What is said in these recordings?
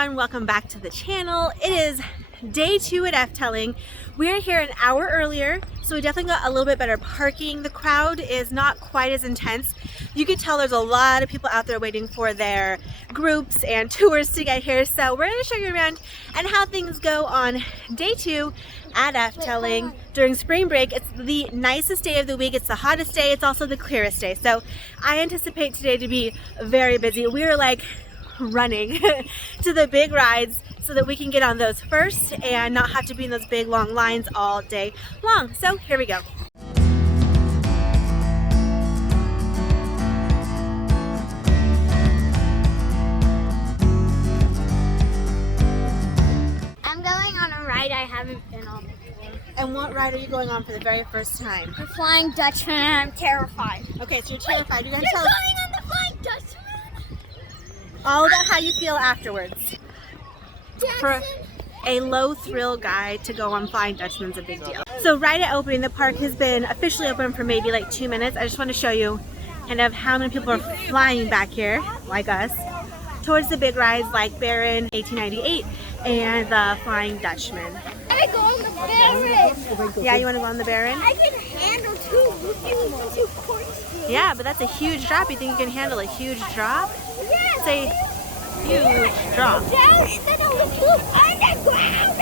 everyone, welcome back to the channel. It is day 2 at Efteling. We are here an hour earlier, so we definitely got a little bit better parking. The crowd is not quite as intense. You can tell there's a lot of people out there waiting for their groups and tours to get here. So we're going to show you around and how things go on day 2 at Efteling during spring break. It's the nicest day of the week. It's the hottest day. It's also the clearest day. So I anticipate today to be very busy. We are like running to the big rides so that we can get on those first and not have to be in those big long lines all day long. So here we go. I'm going on a ride I haven't been on before. And what ride are you going on for the very first time? The Flying Dutchman, and I'm terrified. Okay, so you're terrified. You're going to You're tell us going on the Flying Dutchman? all about how you feel afterwards. For a low thrill guy to go on Flying Dutchman's a big deal. So right at opening, the park has been officially open for maybe like 2 minutes. I just want to show you kind of how many people are flying back here, like us, towards the big rides like Baron 1898 and the Flying Dutchman. I go on the Baron. Yeah, you want to go on the Baron? I can handle two corkscrews. Yeah, but that's a huge drop. You think you can handle a huge drop? Yes. It's a huge drop. Down and then I'll look underground.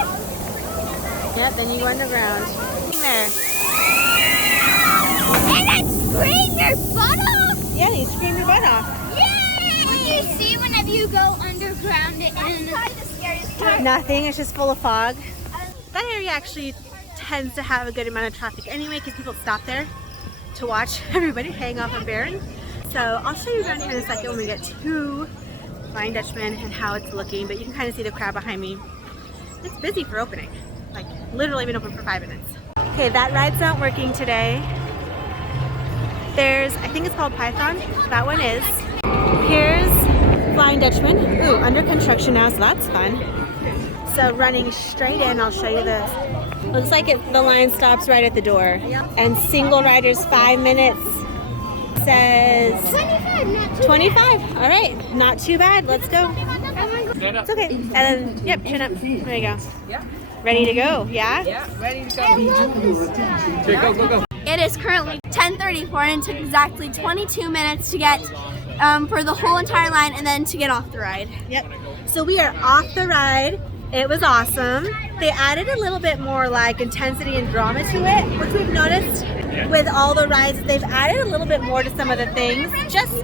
Yep, then you go underground. There. And then scream your butt off. Yeah, you scream your butt off. Yay! What do you see whenever you go underground and the scariest part? Nothing, it's just full of fog. That area actually tends to have a good amount of traffic anyway because people stop there to watch everybody hang off on Baron. So I'll show you around here in a second when we get to Flying Dutchman and how it's looking, but you can kind of see the crowd behind me. It's busy for opening, like literally been open for 5 minutes. Okay, that ride's not working today. There's, I think it's called Python, that one is. Here's Flying Dutchman, ooh, under construction now, so that's fun. So running straight in, I'll show you this. Looks like the line stops right at the door. And single riders 5 minutes. Says 25, not too 25. All right, not too bad. Let's go. It's okay. And then, yep, chin up. There you go. Yeah. Ready to go? Yeah. Yeah, ready to go. Okay, go, go, go. It is currently 10:34 and it took exactly 22 minutes to get for the whole entire line and then to get off the ride. Yep. So we are off the ride. It was awesome. They added a little bit more like intensity and drama to it, which we've noticed with all the rides. They've added a little bit more to some of the things, just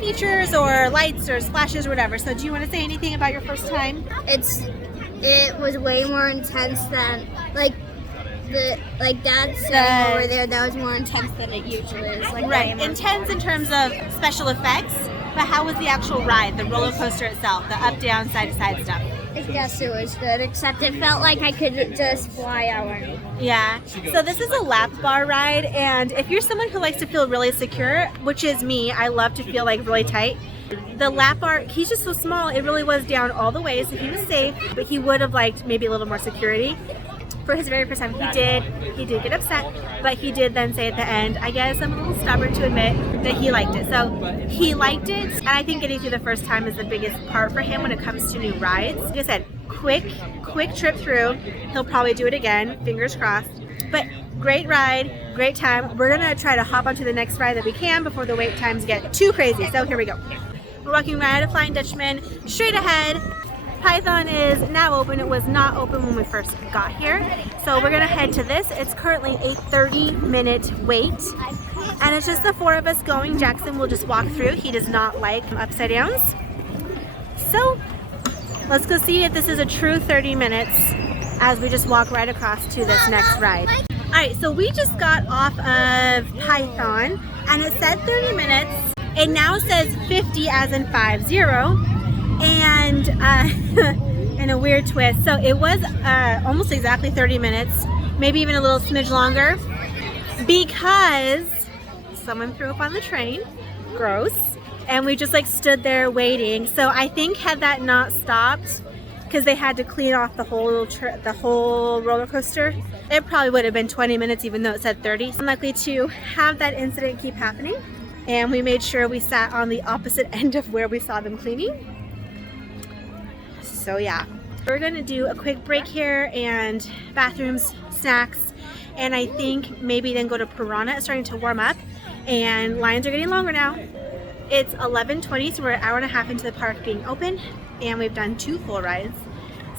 features or lights or splashes or whatever. So do you want to say anything about your first time? It was way more intense than Dad said over there. That was more intense than it usually is. Like Right, intense in terms of special effects, but how was the actual ride, the roller coaster itself, the up, down, side to side stuff? I guess it was good, except it felt like I could just fly out. Yeah, so this is a lap bar ride, and if you're someone who likes to feel really secure, which is me, I love to feel like really tight. The lap bar, he's just so small, it really was down all the way, so he was safe, but he would have liked maybe a little more security. For his very first time, he did get upset, but he did then say at the end, I guess I'm a little stubborn to admit that he liked it. So he liked it, and I think getting through the first time is the biggest part for him when it comes to new rides. Like I said, quick trip through. He'll probably do it again, fingers crossed. But great ride, great time. We're gonna try to hop onto the next ride that we can before the wait times get too crazy. So here we go. We're walking right out of Flying Dutchman, straight ahead. Python is now open. It was not open when we first got here. So we're gonna head to this. It's currently a 30-minute wait. And it's just the 4 of us going. Jackson will just walk through. He does not like upside downs. So let's go see if this is a true 30 minutes as we just walk right across to this next ride. All right, so we just got off of Python and it said 30 minutes. It now says 50 as in 50. And in a weird twist, so it was almost exactly 30 minutes, maybe even a little smidge longer, because someone threw up on the train, gross, and we just like stood there waiting. So I think had that not stopped, because they had to clean off the whole roller coaster, it probably would have been 20 minutes even though it said 30. So unlikely to have that incident keep happening, and we made sure we sat on the opposite end of where we saw them cleaning. So yeah, we're gonna do a quick break here and bathrooms, snacks, and I think maybe then go to Piranha. It's starting to warm up and lines are getting longer now. It's 11:20, so we're an hour and a half into the park being open, and we've done 2 full rides.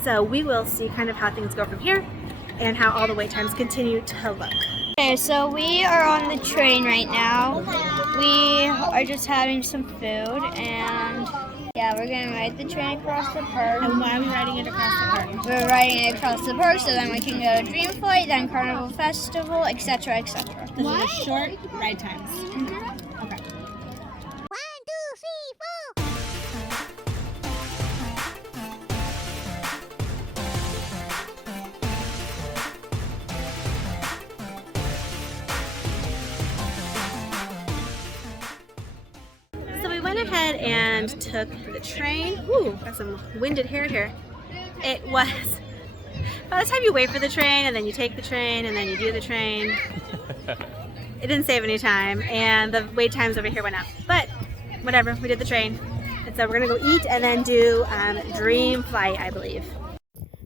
So we will see kind of how things go from here and how all the wait times continue to look. Okay, so we are on the train right now. We are just having some food, and yeah, we're gonna ride the train across the park. And why are we riding it across the park? We're riding it across the park so then we can go to Dream Flight, then Carnival Festival, etc., etc. Those are the short ride times. Okay. So we went ahead and took the train. Ooh, got some winded hair here. It was, by the time you wait for the train and then you take the train and then you do the train, it didn't save any time and the wait times over here went up. But whatever, we did the train. And so we're gonna go eat and then do Dream Flight, I believe.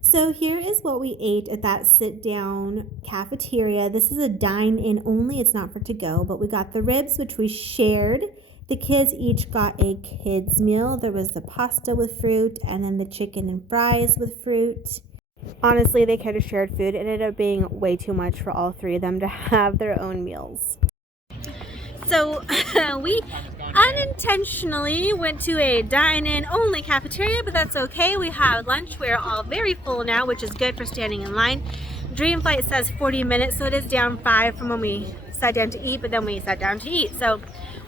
So here is what we ate at that sit-down cafeteria. This is a dine-in only, it's not for to-go, but we got the ribs, which we shared. The kids each got a kids meal. There was the pasta with fruit and then the chicken and fries with fruit. Honestly, they could have shared food. It ended up being way too much for all 3 of them to have their own meals. So we unintentionally went to a dine-in only cafeteria, but that's okay. We have lunch. We're all very full now, which is good for standing in line. Dream Flight says 40 minutes, so it is down 5 from when we sat down to eat, but then we sat down to eat. So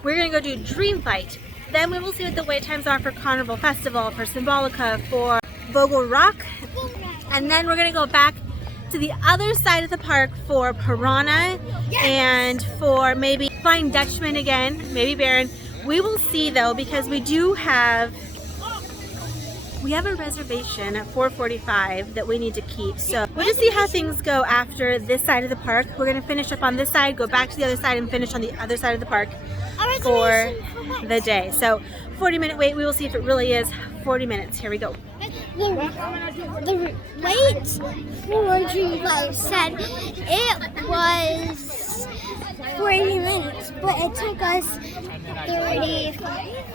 we're gonna go do Dream Flight. Then we will see what the wait times are for Carnival Festival, for Symbolica, for Vogel Rock. And then we're gonna go back to the other side of the park for Piranha and for maybe Flying Dutchman again, maybe Baron. We will see though, because we have a reservation at 4:45 that we need to keep. So we'll just see how things go after this side of the park. We're gonna finish up on this side, go back to the other side and finish on the other side of the park for the day. So 40-minute wait, we will see if it really is 40 minutes. Here we go. The wait for Dream Flight said it was 40 minutes, but it took us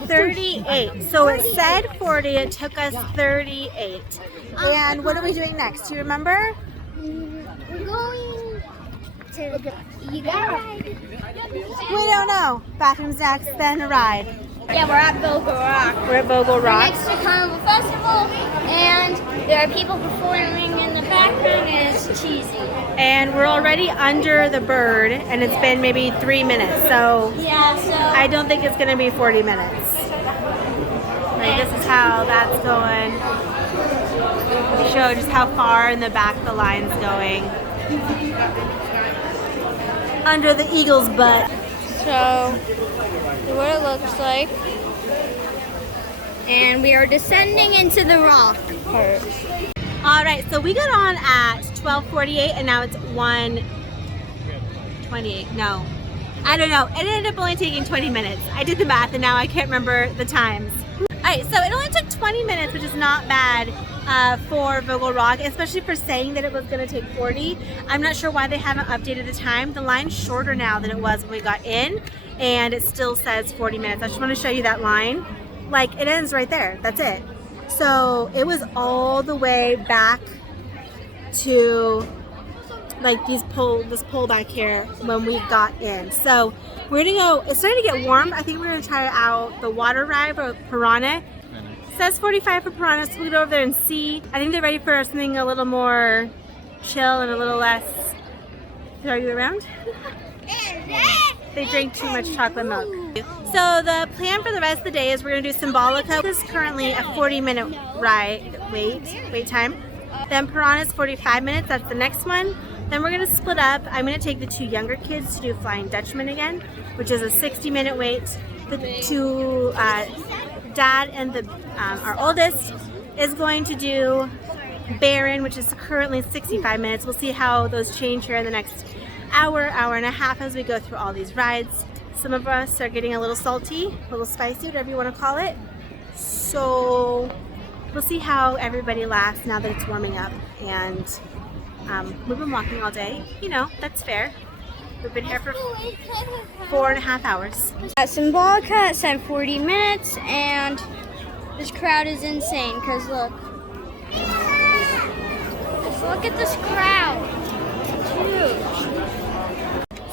38. So it said 40, it took us 38. And what are we doing next? Do you remember? We're going to you got a ride. We don't know. Bathrooms next, then a ride. Yeah, we're at Vogel Rock. We're at Vogel Rock. Next to Carnival Festival, and there are people performing in the background, and it's cheesy. And we're already under the bird, and it's been maybe 3 minutes, so Yeah, so I don't think it's going to be 40 minutes. Like, this is how that's going. Show just how far in the back the line's going. Under the eagle's butt. So, what it looks like. And we are descending into the rock part. All right, so we got on at 12:48 and now it's 1:28. No, I don't know. It ended up only taking 20 minutes. I did the math and now I can't remember the times. All right, so it only took 20 minutes, which is not bad for Vogel Rock, especially for saying that it was going to take 40. I'm not sure why they haven't updated the time. The line's shorter now than it was when we got in, and it still says 40 minutes. I just want to show you that line. Like, it ends right there. That's it. So it was all the way back to like this pole back here when we got in. So we're gonna go. It's starting to get warm. I think we're gonna try out the water ride or Piranha. It says 45 for Piranha, so we'll go over there and see. I think they're ready for something a little more chill and a little less. Throw you around. They drank too much chocolate milk. So the plan for the rest of the day is we're gonna do Symbolica. This is currently a 40-minute ride wait time. Then Piranha's 45 minutes. That's the next one. Then we're gonna split up. I'm gonna take the 2 younger kids to do Flying Dutchman again, which is a 60-minute wait. The 2 dad and our oldest is going to do Baron, which is currently 65 minutes. We'll see how those change here in the next hour and a half as we go through all these rides. Some of us are getting a little salty, a little spicy, whatever you want to call it. So we'll see how everybody lasts now that it's warming up. And we've been walking all day. You know, that's fair. We've been here for 4.5 hours. At Symbolica, it said 40 minutes, and this crowd is insane, because look. Just look at this crowd. It's huge.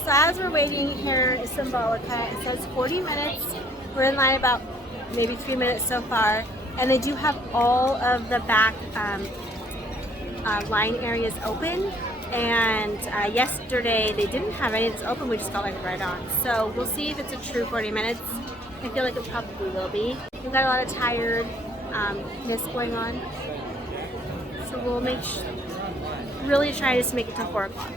So as we're waiting here at Symbolica, it says 40 minutes. We're in line about maybe 3 minutes so far. And they do have all of the back line areas open. And yesterday they didn't have any of this open. We just felt like right on. So we'll see if it's a true 40 minutes. I feel like it probably will be. We've got a lot of tiredness going on. So we'll really try to make it to 4 o'clock.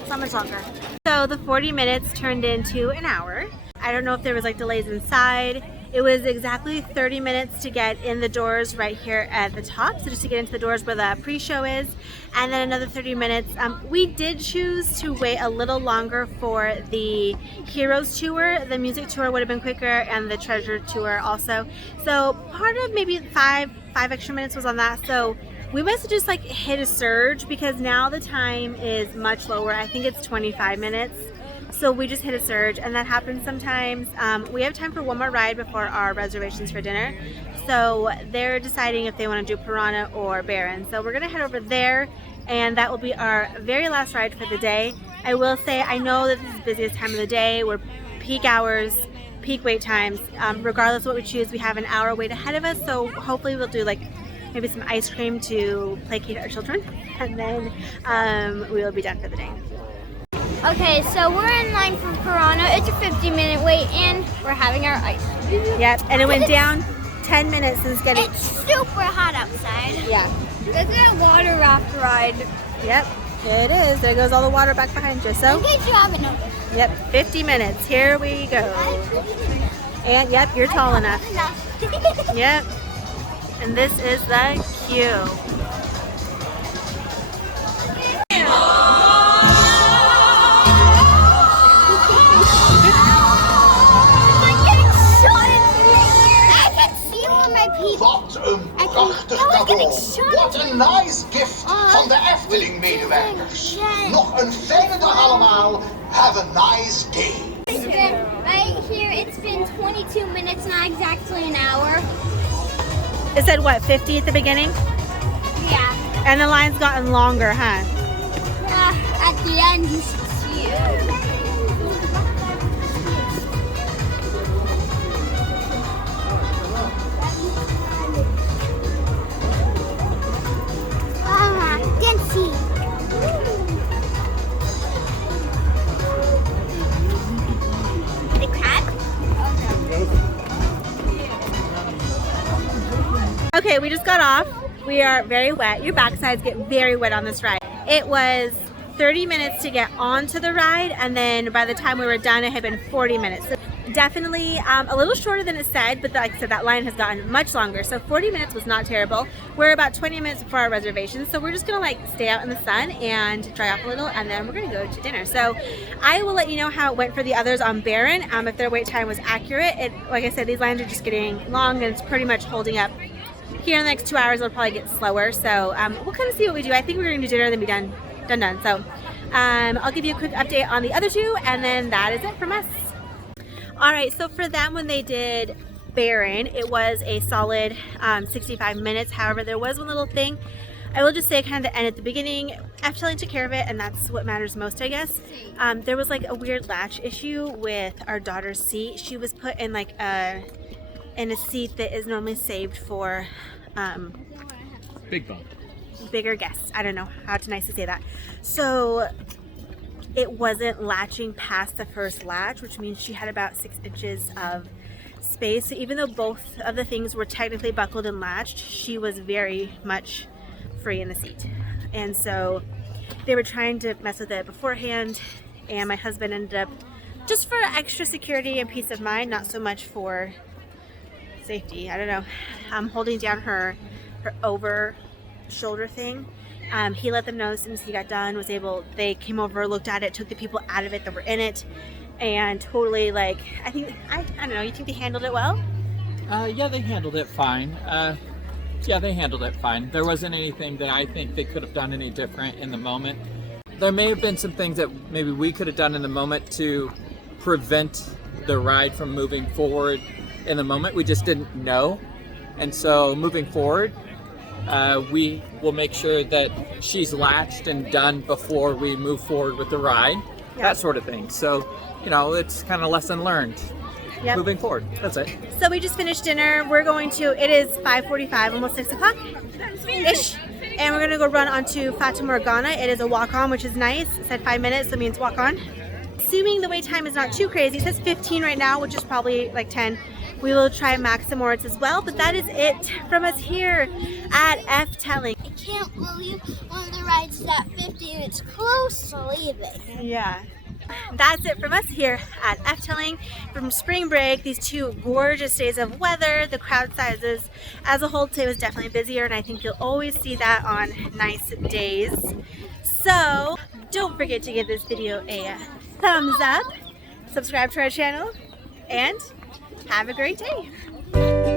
It's not much longer. So the 40 minutes turned into an hour. I don't know if there was like delays inside. It was exactly 30 minutes to get in the doors right here at the top. So just to get into the doors where the pre-show is. And then another 30 minutes. We did choose to wait a little longer for the Heroes tour. The music tour would have been quicker, and the Treasure tour also. So part of maybe five extra minutes was on that. So we must have just like hit a surge, because now the time is much lower. I think it's 25 minutes. So we just hit a surge, and that happens sometimes. We have time for one more ride before our reservations for dinner. So they're deciding if they want to do Piranha or Baron. So we're gonna head over there, and that will be our very last ride for the day. I will say, I know that this is the busiest time of the day. We're peak hours, peak wait times. Regardless of what we choose, we have an hour wait ahead of us. So hopefully we'll do like maybe some ice cream to placate our children, and then we will be done for the day. Okay, so we're in line for Piranha. It's a 50-minute wait, and we're having our ice cream. Yep, and it went down 10 minutes since getting... It's super hot outside. Yeah. Look at that water raft ride. Yep, it is. There goes all the water back behind you. So, In case you haven't noticed. yep, 50 minutes. Here we go. And yep, you're tall enough. Yep. And this is the queue. Wat een prachtig cadeau. What a nice gift van de Efteling-medewerkers. Nog een fijne dag allemaal. Have a nice day. Right here, it's been 22 minutes, not exactly an hour. It said what, 50 at the beginning? Yeah. And the line's gotten longer, huh? At the end, you should see it. Okay, we just got off. We are very wet. Your backsides get very wet on this ride. It was 30 minutes to get onto the ride, and then by the time we were done, it had been 40 minutes. So definitely a little shorter than it said, but like I said, that line has gotten much longer. So 40 minutes was not terrible. We're about 20 minutes before our reservation, so we're just gonna like stay out in the sun and dry off a little, and then we're gonna go to dinner. So I will let you know how it went for the others on Baron, if their wait time was accurate. Like I said, these lines are just getting long, and it's pretty much holding up. Here in the next 2 hours, it'll probably get slower. So we'll kind of see what we do. I think we're gonna do dinner, then be done. So I'll give you a quick update on the other two, and then that is it from us. All right, so for them, when they did Baron, it was a solid 65 minutes. However, there was one little thing. I will just say kind of the end at the beginning. Efteling took care of it, and that's what matters most, I guess. There was like a weird latch issue with our daughter's seat. She was put in like in a seat that is normally saved for Big bump. bigger guests. I don't know how to nicely say that. So it wasn't latching past the first latch, which means she had about 6 inches of space. So even though both of the things were technically buckled and latched, she was very much free in the seat. And so they were trying to mess with it beforehand, and my husband ended up, just for extra security and peace of mind, not so much for safety, I don't know, holding down her over shoulder thing. He let them know as soon as he got done, they came over, looked at it, took the people out of it that were in it, and totally like, I don't know, you think they handled it well? Yeah, they handled it fine. Yeah, they handled it fine. There wasn't anything that I think they could have done any different in the moment. There may have been some things that maybe we could have done in the moment to prevent the ride from moving forward in the moment. We just didn't know. And so moving forward, we will make sure that she's latched and done before we move forward with the ride, that sort of thing. So, you know, it's kind of lesson learned. Yep. Moving forward, that's it. So we just finished dinner. We're going to, it is 5:45, almost 6 o'clock-ish. And we're gonna go run onto Fata Morgana. It is a walk on, which is nice. It said 5 minutes, so it means walk on. Assuming the wait time is not too crazy, it says 15 right now, which is probably like 10. We will try Maximorts as well, but that is it from us here at Efteling. I can't believe one of the rides is at 50 and it's close to leaving. Yeah. That's it from us here at Efteling from spring break. These 2 gorgeous days of weather. The crowd sizes as a whole today was definitely busier, and I think you'll always see that on nice days. So don't forget to give this video a thumbs up, subscribe to our channel, and have a great day.